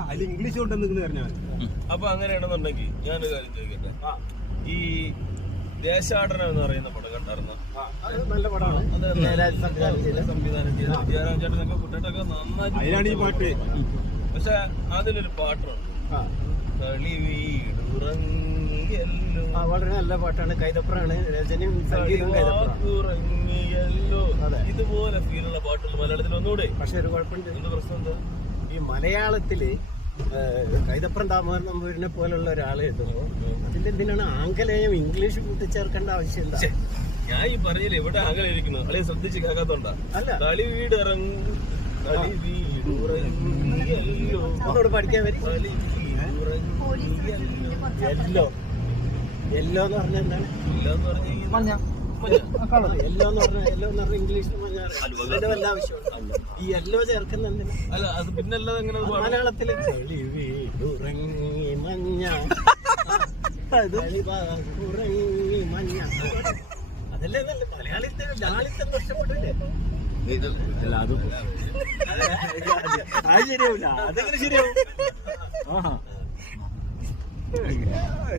അതിൽ ഇംഗ്ലീഷ് കൊണ്ടെന്ന് പറഞ്ഞാൽ അപ്പൊ അങ്ങനെയാണെന്നുണ്ടെങ്കിൽ ഞാനൊരു കാര്യം ചോദിക്കട്ടെ, ഈ ദേശാടനം എന്ന് പറയുന്ന പടം കണ്ടായിരുന്നു? നല്ല പടമാണ്. സംവിധാനം ചെയ്ത ജയറാം ചേട്ടനൊക്കെ കുട്ടികളൊക്കെ നന്നായിട്ട് അതിലാണ് ഈ പാട്ട്. പക്ഷെ അതിലൊരു പാട്ടുണ്ട്, കളി വീടുറങ്ങിയല്ലോ. വളരെ നല്ല പാട്ടാണ്. കൈതപ്രാണ് രചനയും സംഗീതവും കൈതപ്രങ്ങിയല്ലോ. ഇതുപോലെ ഫീലുള്ള പാട്ടുകൾ മലയാളത്തിൽ ഒന്നുകൂടെ. പക്ഷെ ഒരു കുഴപ്പമുണ്ട്. എന്ത് പ്രശ്നം എന്താ? ഈ മലയാളത്തില് കൈതപ്രം ദാമോദരൻ നമ്പൂരിനെ പോലുള്ള ഒരാളെ എഴുതുമ്പോ അതിലെന്തിനാണ് ആംഗലേയം ഇംഗ്ലീഷ് കൂട്ടിച്ചേർക്കേണ്ട ആവശ്യം എന്താ? ഞാൻ ഈ പറഞ്ഞില്ല ഇവിടെ ആംഗലം ഇരിക്കുന്നു, അല്ലെ ശ്രദ്ധിച്ച് കേൾക്കാത്തോണ്ടാ. അല്ല, കളി വീടിറങ്ങിയല്ലോ അതോട് പഠിക്കാൻ വരും. യെല്ലോ യെല്ലോ എന്ന് പറഞ്ഞാൽ എന്താണ്? യെല്ലോ എന്ന് പറഞ്ഞാൽ ഇംഗ്ലീഷിൽ അതിന്റെ വല്ല ആവശ്യമുണ്ട്? ഈ യെല്ലോ ചേർക്കുന്ന എന്തിനാ? അല്ല അത് പിന്നല്ലാതെ എങ്ങനെ മലയാളത്തില് കളി വീടുറങ്ങി മഞ്ഞ ഉറങ്ങി മഞ്ഞ അതല്ലേ നല്ല മലയാളത്തിൽ ലാളിത്തം നഷ്ടപ്പെട്ടില്ലേ? അല്ല അത് ശരിയാവില്ല. അതെങ്ങനെ ശരിയാവും?